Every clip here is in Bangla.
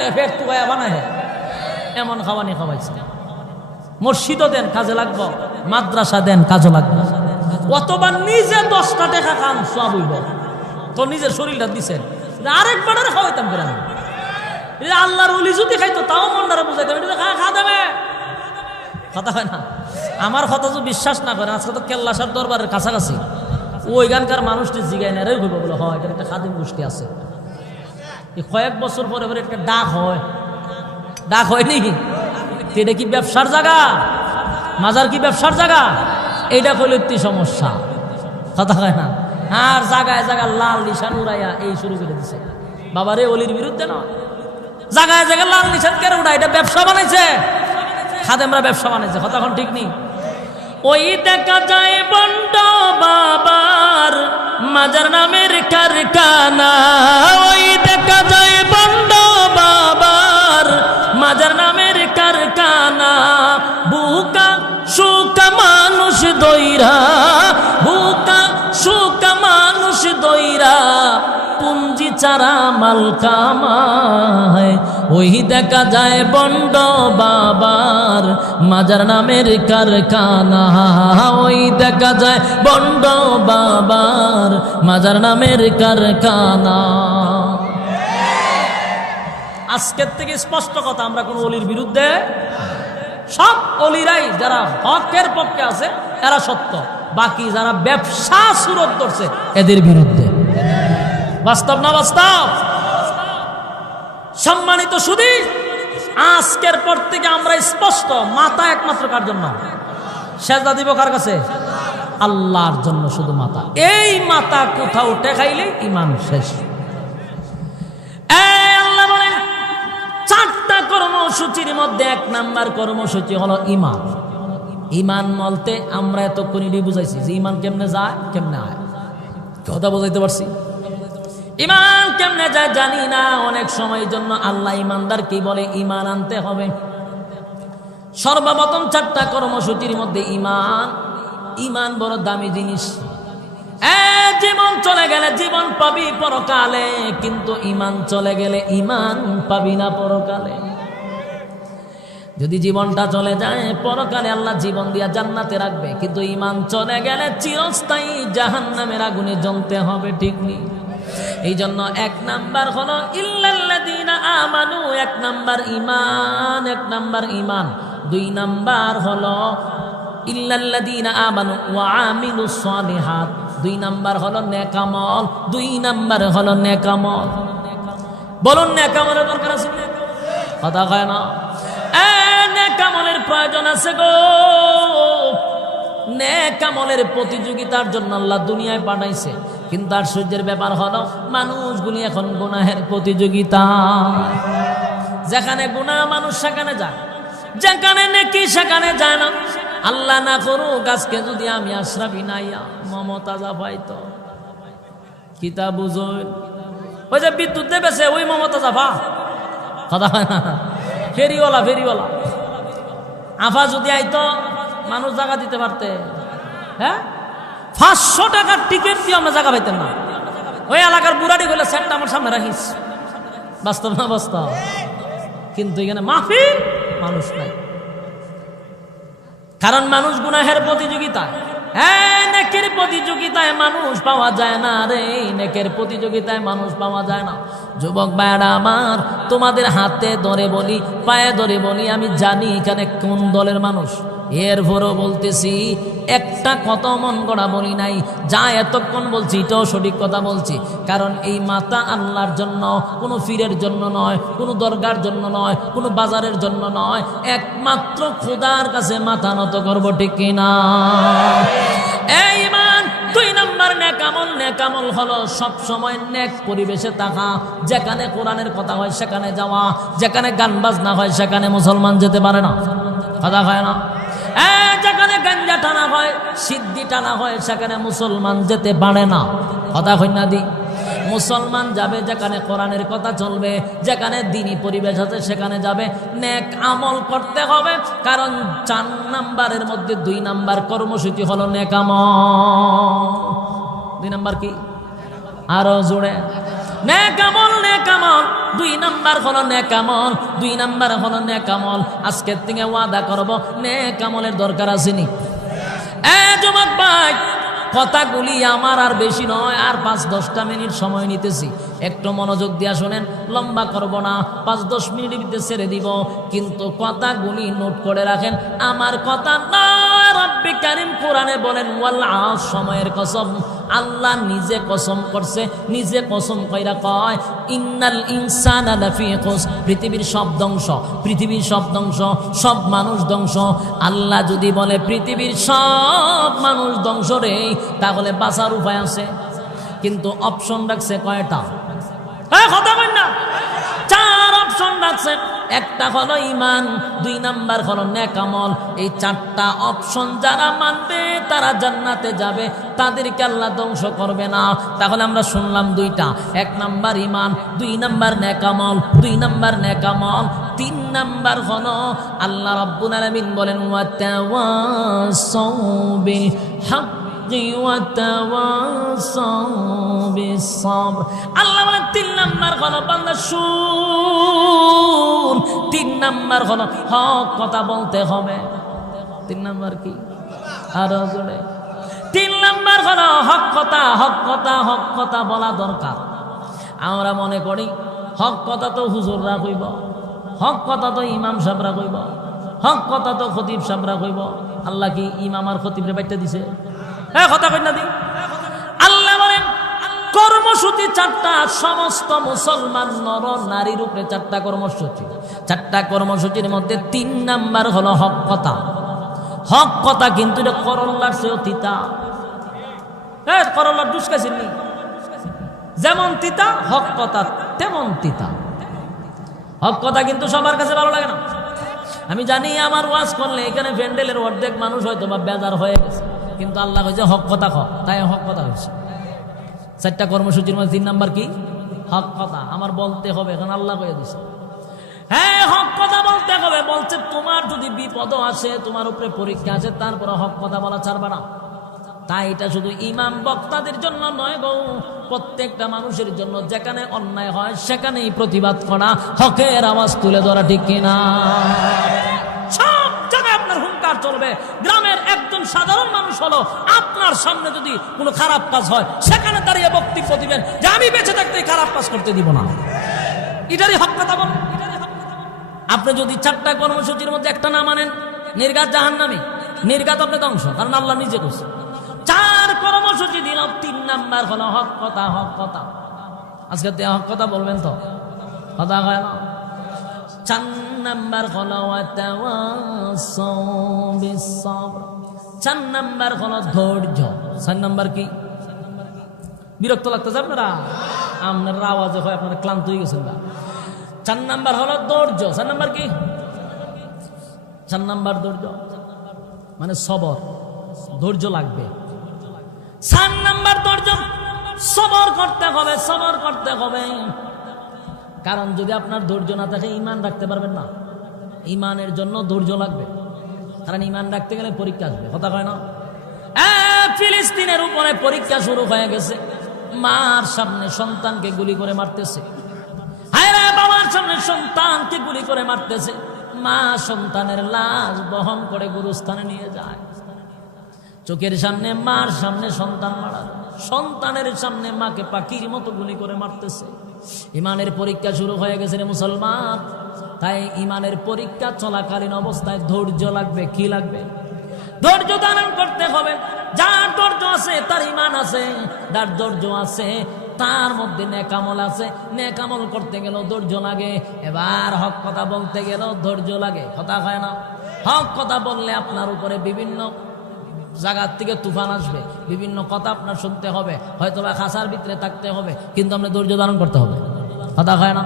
খাইলে পেট তুগায়া বানায় এমন খাওয়ানি খাওয়াইছে। মসজিদও দেন কাজে লাগবো, মাদ্রাসা দেন কাজে লাগবে, অথবা নিজে 10টা টাকা খান সব হইব। তো নিজের শরীরটা দিচ্ছেন, আরেকবার খাওয়াইতাম কেন? আল্লাহর ওলি যদি খাইতো তাও মনটারে বুঝাইতাম, খা দেবে কথা হয় না। আমার কথা যদি বিশ্বাস না করে, আজকে তো কেল্লাসার দরবারের কাছাকাছি, ওইখানকার মানুষটি জিগাই না রে হইব বলে হয় এখানে একটা খাদিম গোষ্ঠী আছে। কয়েক বছর পরে পরে একটা ডাক হয়, ডাক হয়নি? এটা কি ব্যবসার জায়গা? মাজার কি ব্যবসার জায়গা? এইটা করলে একটি সমস্যা কথা হয় না। আর জায়গায় জায়গায় লাল নিশান উড়াইয়া এই শুরু করে দিছে। বাবারে অলির বিরুদ্ধে না, জায়গায় জায়গায় লাল নিশান কেন উড়াই? এটা ব্যবসা বানাইছে, খাদেমরা ব্যবসা বানাইছে। কথা এখন ঠিক নেই। ওই দেখা যায় বন্ড বাবার মাজার নামের কারখানা, ওই দেখা যায় বন্ড বাবার মাজার নামের কারখানা। বুকা সুকা মানুষ দইরা, বুকা সুকা মানুষ দইরা পুঞ্জি চারা মাল কামায়। ওই দেখা যায় বন্ড বাবার মাজার নামের কারখানা, ওই দেখা যায় বন্ড বাবার মাজার নামের কারখানা। আজকের থেকে স্পষ্ট কথা, আমরা কোন অলির বিরুদ্ধে, সব অলিরাই যারা হকের পক্ষে আছে এরা সত্য, বাকি যারা ব্যবসা সুরত করছে এদের বিরুদ্ধে। বাস্তব না বাস্তব? সম্মানিত সুধী, আজকের পর থেকে আমরা স্পষ্ট, মাথা একমাত্র কার জন্য? সেজদা দিব কার কাছে? আল্লাহর জন্য শুধু মাথা। এই মাথা কোথাও টেকাইলে ইমান শেষ। আল্লাহ বলেন 4টা কর্মসূচির মধ্যে 1 নাম্বার কর্মসূচি হলো ইমান। ইমান বলতে আমরা এতক্ষণ বুঝাইছি যে ইমান কেমনে যায় কেমনে আয়, কথা বুঝাইতে পারছি? ইমান কেমনে যায় জানি না। অনেক সময়ের জন্য আল্লাহ ইমানদার কি বলে, ইমান আনতে হবে। সর্বপ্রথম 4টা কর্মসূচির মধ্যে ইমান। ইমান বড় দামি জিনিস। জীবন চলে গেলে জীবন পাবি পরকালে, কিন্তু ইমান চলে গেলে ইমান পাবি না পরকালে। যদি জীবনটা চলে যায় পরকালে আল্লাহ জীবন দিয়া জান্নাতে রাখবে, কিন্তু ইমান চলে গেলে চিরস্থায়ী জাহান্নামের আগুনে জ্বলতে হবে, ঠিক নেই? এই জন্য 1 নাম্বার হলো ইল্লাল্লাযীনা আমানু, 1 নাম্বার ইমান, 1 নাম্বার ইমান। 2 নাম্বার হলো ইল্লাল্লাযীনা আমানু ওয়া আমিলুস সালিহাত, 2 নাম্বার হলো নেক আমল, 2 নাম্বার হলো নেক আমল। বলুন নেক আমলের দরকার আছে? কথা কয় না? নেক আমলের প্রয়োজন আছে গো। নেক আমলের প্রতিযোগিতার জন্য আল্লাহ দুনিয়ায় পাঠাইছে, কিন্তু আশ্চর্যের ব্যাপার হলো মানুষগুলি এখন গুনাহের প্রতিযোগিতা। যেখানে গুনাহ মানুষ সেখানে যায়, যেখানে নেকি সেখানে যায় না। আল্লাহ না করুক আজকে যদি আমি আশরাফি নাইয়া মমতাজা পাইতো, কিতা বুঝুন? ওই যে বিদ্যুৎ দেবেছে ওই মমতাজা পা, কথা হয় না? ফেরিওয়ালা ফেরিওয়ালা আফা যদি আইতো মানুষ জায়গা দিতে পারতে। হ্যাঁ, 500 টাকার টিকিট দিয়ে আমরা জায়গা পাইতেন না। ওই এলাকার বুড়াটি গেলে সেটটা আমার সামনে রাখিস। বাস্তব না বাস্তব? কিন্তু এখানে মাহফিল মানুষ নাই, কারণ মানুষ গুনাহের প্রতিযোগিতায়। হ্যাঁ, নেকের প্রতিযোগিতায় মানুষ পাওয়া যায় না রে, নেকের প্রতিযোগিতায় মানুষ পাওয়া যায় না। যুবক ভাইরা আমার, তোমাদের হাতে ধরে বলি, পায়ে ধরে বলি, আমি জানি এখানে কোন দলের মানুষ। এরপরও বলতেছি, একটা কত মন গড়া বলি নাই, যা এতক্ষণ বলছি এটাও সঠিক কথা বলছি। কারণ এই মাথা আল্লাহর জন্য, কোনো ফিরের জন্য নয়, কোনো দরগার জন্য নয়, কোনো বাজারের জন্য নয়, একমাত্র খোদার কাছে মাথা নত করবো, ঠিক কিনা? এই ইমান। 2 নাম্বার নেক আমল। নেক আমল হলো সব সময় নেক পরিবেশে থাকা, যেখানে কোরআনের কথা হয় সেখানে যাওয়া, যেখানে গান বাজনা হয় সেখানে মুসলমান যেতে পারে না, কথা হয় না? যেখানে গাঞ্জা টানা হয়, সিদ্ধি টানা হয়, সেখানে মুসলমান যেতে পারে না, কথা হয় না? দি মুসলমান যাবে যেখানে কোরআনের কথা চলবে, যেখানে দ্বীনি পরিবেশ আছে সেখানে যাবে। নেক আমল করতে হবে, কারণ 4 নাম্বারের মধ্যে 2 নাম্বার কর্মসূচি হলো নেক আমল। 2 নাম্বার কি? আরো জোরে, নেক আমল। নেক আমল দুই নাম্বার হলো নেক আমল, দুই নাম্বার হলো নেক আমল। আজকের থেকে ওয়াদা করব নেক আমলের দরকার আসেনি। যুবক ভাই, কথাগুলি আমার আর বেশি নয়, আর 5-10টা মিনিট সময় নিতেছি, একটু মনোযোগ দিয়া শোনেন, লম্বা করব না, 5-10 মিনিটের ভিতরে ছেড়ে দিব, কিন্তু কথাগুলি নোট করে রাখেন। আমার কথা না, রব্বে কারীম কোরআনে বলেন ওয়াল আস, সময়ের কসম। আল্লাহ নিজে কসম করছে, নিজে কসম কইরা কয় ইন্নাল ইনসানা লাফি খুস, পৃথিবীর সব ধ্বংস, পৃথিবীর সব ধ্বংস, সব মানুষ ধ্বংস। আল্লাহ যদি বলে পৃথিবীর সব মানুষ ধ্বংস রে, তাহলে বাঁচার উপায় আছে, কিন্তু অপশন রাখছে কয়টা? কথা বল না, 4 অপশন রাখছে। একটা হলো ঈমান, 2 নাম্বার হলো নেক আমল। এই 4টা অপশন যারা মানবে তারা জান্নাতে যাবে, তাদেরকে আল্লাহ ধ্বংস করবে না। তাহলে আমরা শুনলাম 2টা, 1 নাম্বার ঈমান, 2 নাম্বার নেক আমল, 2 নাম্বার নেক আমল। 3 নাম্বার হলো আল্লাহ রাব্বুল আলামিন বলেন ওয়া তাওয়াসাউ বিল হক ওয়া তাওয়াসাউ বিস সাবর। আল্লাহ বলেন 3 নাম্বার হলো বান্দা শুন, 3 নাম্বার হলো হক কথা বলতে হবে। 3 নাম্বার কি? আরো জোরে। 3 নাম্বার হলো হক কথা, হক কথা, হক কথা বলা দরকার। আমরা মনে করি হক কথা তো হুজুররা কইব, হক কথা তো ইমাম সাহেবরা কইব, হক কথা তো খতিব সাহেবরা কইব। আল্লাহ কি ইমাম আর খতিবরে বাইটা দিছে? কথা কই না দি। আল্লাহ বলেন কর্মসূচি 4টা, সমস্ত মুসলমান নর নারীর উপরে 4টা কর্মসূচি। 4টা কর্মসূচির মধ্যে 3 নাম্বার হলো হক কথা। হক কথা কিন্তু এটা করল্লার চেয়েও তিতা। করল্লার জুস খাইছেননি? যেমন তিতা হক কথা তেমন তিতা। হক কথা কিন্তু সবার কাছে ভালো লাগে না। আমি জানি আমার ওয়াজ করলে এখানে প্যান্ডেলের অর্ধেক মানুষ হয়তো বা বেজার হয়ে গেছে, কিন্তু আল্লাহ কইছে হক কথা খ, তাই হক কথা হয়েছে। 4টা কর্মসূচির মধ্যে 3 নাম্বার কি? হক কথা। আমার বলতে হবে, এখন আল্লাহ কয়ে দিছে হ্যাঁ হক কথা বলতে হবে। বলছে তোমার যদি বিপদ আছে, তোমার উপরে পরীক্ষা আছে, তারপরে হক কথা বলা ছাড়বে না। তাই এটা শুধু ইমাম বক্তাদের জন্য নয় গো, প্রত্যেকটা মানুষের জন্য। যেখানে অন্যায় হয় সেখানেই প্রতিবাদ করা, হকের আওয়াজ তুলে ধরা, ঠিক কিনা? সব জায়গায় আপনার হুঙ্কার চলবে। গ্রামের একজন সাধারণ মানুষ হলো, আপনার সামনে যদি কোনো খারাপ কাজ হয়, সেখানে দাঁড়িয়ে বক্তব্য দিবেন যে আমি বেঁচে থাকতে খারাপ কাজ করতে দিব না। এটারই হক কথা বল। আপনি যদি 4টা কর্মসূচির মধ্যে একটা না মানেন, নির্ঘাত জাহান্নামী, নির্ঘাত আপনি ধ্বংস, কারণ আল্লাহ নিজে করছে। 4 কর্মসূচি দিল, 3 নাম্বার হলো হক কথা, হক কথা। আজকে হক কথা বলবেন তো? কথা হয় না। 4 নাম্বার হলো ওয়া তাওয়াসাউ বিস সাবর। 4 নাম্বার হলো ধৈর্য। 4 নাম্বার কি? বিরক্ত লাগতেছে আপনারা? আপনার আওয়াজে হয় আপনারা ক্লান্ত হয়ে গেছেন না? 4 নাম্বার হলো ধৈর্য। 4 নাম্বার কি? 4 নাম্বার ধৈর্য, মানে সবর, ধৈর্য লাগবে। 4 নাম্বার ধৈর্য, সবর করতে হবে, সবর করতে হবে। কারণ যদি আপনার ধৈর্য না থাকে, ঈমান রাখতে পারবেন না। ঈমানের জন্য ধৈর্য লাগবে, কারণ ঈমান রাখতে গেলে পরীক্ষা আসবে। কথা কয় না? ফিলিস্তিনের উপরে পরীক্ষা শুরু হয়ে গেছে। মার সামনে সন্তানকে গুলি করে মারতেছে, বাবার সামনে সন্তানকে গুলি করে মারতেছে। মা সন্তানের লাশ বহন করে গুরুস্থানে নিয়ে যায়। চোখের সামনে মার সামনে সন্তান মারা, সন্তানের সামনে মাকে পাখির মতো গুলি করে মারতেছে। ইমানের পরীক্ষা শুরু হয়ে গেছে রে মুসলমান। তাই ইমানের পরীক্ষা চলাকালীন অবস্থায় ধৈর্য লাগবে। কি লাগবে? ধৈর্য ধারণ করতে হবে। যার ধৈর্য আছে তার ইমান আছে, যার ধৈর্য আছে তার মধ্যে নেক আমল আছে। নেক আমল করতে গেলেও ধৈর্য লাগে, এবার হক কথা বলতে গেলেও ধৈর্য লাগে। কথা হয় না? হক কথা বললে আপনার উপরে বিভিন্ন জায়গার থেকে তুফান আসবে, বিভিন্ন কথা আপনার শুনতে হবে, হয়তো বা খাসার ভিতরে থাকতে হবে, কিন্তু আপনার ধৈর্য ধারণ করতে হবে। কথা হয় না?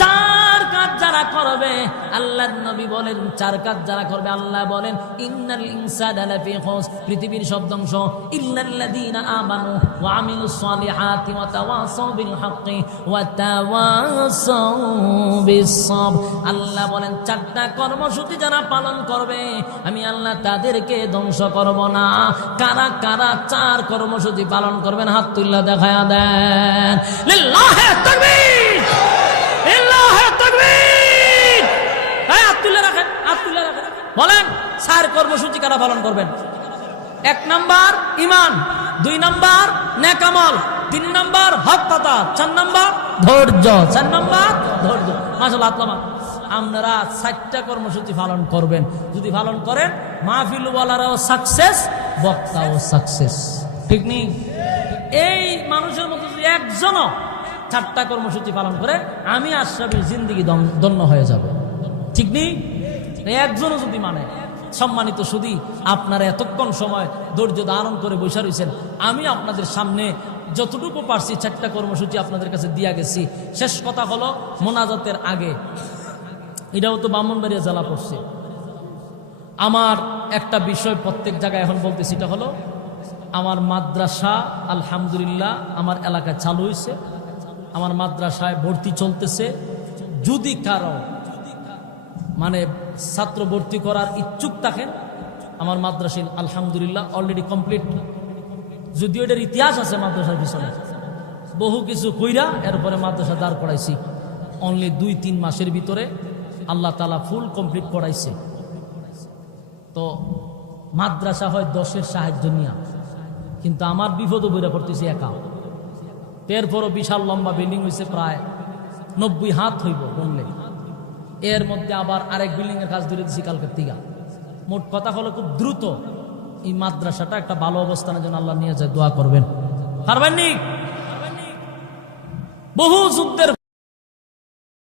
4 কাজ যারা করবে, আল্লাহর নবী বলেন 4 কাজ যারা করবে, আল্লাহ বলেন ইন্নাল ইনসানা লাফি খুস, পৃথিবীর সব ধ্বংস, ইল্লাল্লাযীনা আমানু ওয়া আমিলুস সালিহাতি ওয়া তাওয়াসাউ বিল হাক্কি ওয়া তাওয়াসাউ বিস সাবর। আল্লাহ বলেন 4টা কর্মসূচি যারা পালন করবে, আমি আল্লাহ তাদেরকে ধ্বংস করব না। কারা কারা 4 কর্মসূচি পালন করবেন? হাত তুলে দেখায়া দেন। লিল্লাহি তাকবীর। বলেন 4 কর্মসূচি কারা পালন করবেন? 1 নাম্বার ইমান, 2 নাম্বার নেক আমল, 3 নাম্বার হক কথা, 4 নাম্বার ধৈর্য, 4 নাম্বার ধৈর্য। মাশাআল্লাহ আল্লামা আপনারা 4টা কর্মসূচি পালন করবেন। যদি পালন করেন মাহফিল ওয়ালারাও সাকসেস, বক্তাও সাকসেস। ঠিক নেই? এই মানুষের মধ্যে যদি একজনও 4টা কর্মসূচি পালন করে আমি আশরাফির জিন্দেগি ধন্য হয়ে যাবে। ঠিক নেই? একজনও যদি মানে, সম্মানিত শুধু আপনারা এতক্ষণ সময় ধৈর্য ধারণ করে বসে রয়েছেন, আমি আপনাদের সামনে যতটুকু পারছি 4টা কর্মসূচি আপনাদের কাছে দিয়া গেছি। শেষ কথা হলো মোনাজাতের আগে, এটাও তো ব্রাহ্মণবাড়িয়া জেলা পড়ছে, আমার একটা বিষয় প্রত্যেক জায়গায় এখন বলতেছি, এটা হলো আমার মাদ্রাসা আলহামদুলিল্লাহ আমার এলাকায় চালু হয়েছে, আমার মাদ্রাসায় ভর্তি চলতেছে। যদি কারো মানে ছাত্র ভর্তি করার ইচ্ছুক থাকেন, আমার মাদ্রাসা আলহামদুলিল্লাহ অলরেডি কমপ্লিট। যদিও এটার ইতিহাস আছে মাদ্রাসার পিছনে, বহু কিছু কইরা এরপরে মাদ্রাসা দাঁড় করাইছি। অনলি 2-3 মাসের ভিতরে আল্লাহ তাআলা ফুল কমপ্লিট করাইছে। তো মাদ্রাসা হয় 10-এর সাহায্য নিয়া, কিন্তু আমার বিপদ বইরা পড়তেছি একা। এরপরও বিশাল লম্বা বিল্ডিং হয়েছে, প্রায় 90 হাত হইব বললে। এর মধ্যে আবার আরেক বিল্ডিং এর কাজ ধরে দিচ্ছি কালকের থেকে। মোট কথা হলো খুব দ্রুত এই মাদ্রাসাটা একটা ভালো অবস্থানের জন্য আল্লাহ নিয়ে যায়, দোয়া করবেন। পারবেন নি? বহু যুদ্ধের